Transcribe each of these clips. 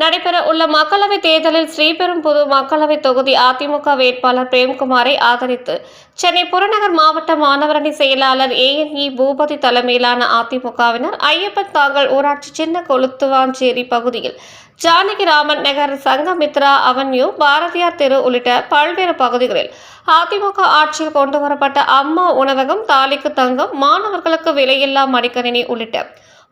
நடைபெற உள்ள மக்களவைத் தேர்தலில் ஸ்ரீபெரும்புதூர் மக்களவைத் தொகுதி அதிமுக வேட்பாளர் பிரேம்குமாரை ஆதரித்து சென்னை புறநகர் மாவட்ட மாணவரணி செயலாளர் ANE பூபதி தலைமையிலான அதிமுகவினர் ஐயப்பன் தாங்கல் ஊராட்சி சின்ன கொளுத்துவாஞ்சேரி பகுதியில் ஜானகிராமன் நகர் சங்கமித்ரா அவென்யூ பாரதியார் தெரு உள்ளிட்ட பல்வேறு பகுதிகளில் அதிமுக ஆட்சியில் கொண்டுவரப்பட்ட அம்மா உணவகம், தாலிக்கு தங்கம், மாணவர்களுக்கு விலையில்லா மடிக்கணினி உள்ளிட்ட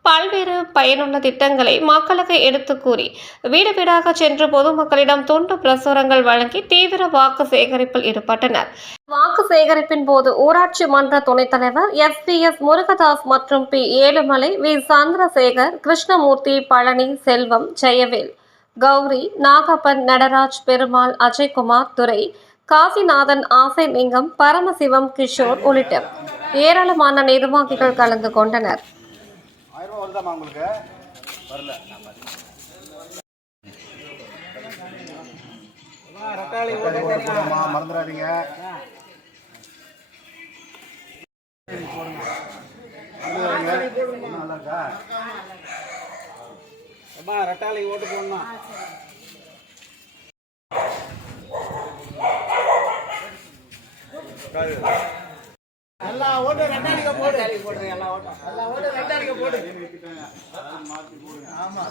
பல்வேறு பயனுள்ள திட்டங்களை மக்களுக்கு எடுத்துக் கூறி வீடு வீடாக சென்று பொதுமக்களிடம் துண்டு பிரசுரங்கள் வழங்கி தீவிர வாக்கு சேகரிப்பில் ஈடுபட்டனர். வாக்கு சேகரிப்பின் போது ஊராட்சி மன்ற துணைத் தலைவர் SPS முருகதாஸ் மற்றும் P ஏழுமலை, V சந்திரசேகர், கிருஷ்ணமூர்த்தி, பழனி, செல்வம், ஜெயவேல், கௌரி, நாகப்பன், நடராஜ், பெருமாள், அஜய்குமார், துரை, காசிநாதன், ஆசைலிங்கம், பரமசிவம், கிஷோர் உள்ளிட்ட ஏராளமான நிர்வாகிகள் கலந்து கொண்டனர். வருதாமா உங்களுக்கு வரல மறந்துடாதீங்க. நல்லா இருக்கா ரெட்டாளி ஓட்டு போடணும். எல்லா ஓட்டு ரெண்டாளிக்கு போடு. எல்லா ஓட்டு ரெண்டாளிக்கு போடு. ஆமா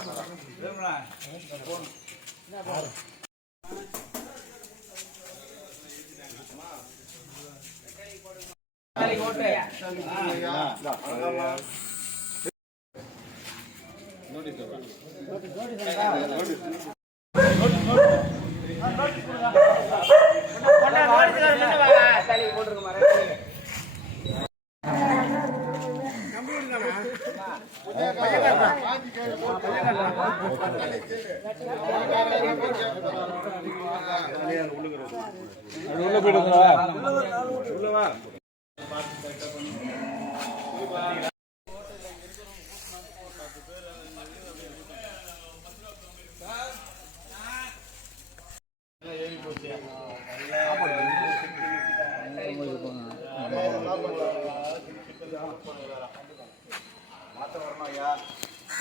மாத்த வரணும் ஐயா,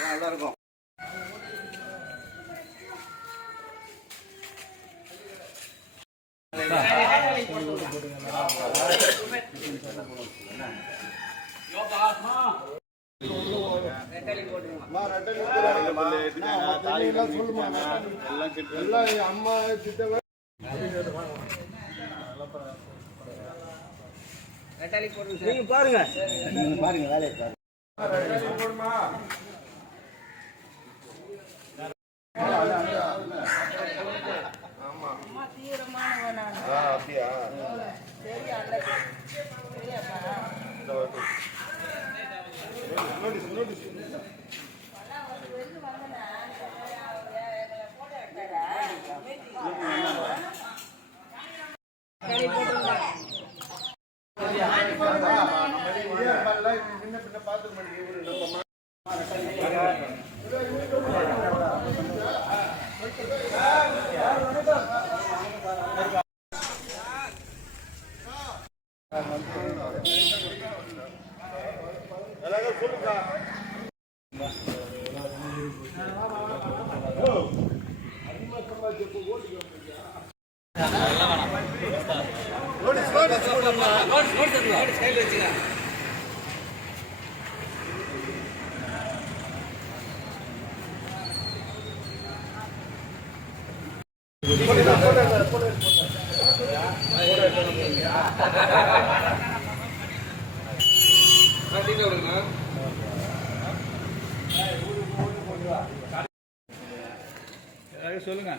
நல்லா இருக்கும். அம்மா பாருங்க பாருங்க வேலையை போடுமா. அப்படியா சொல்லுங்க.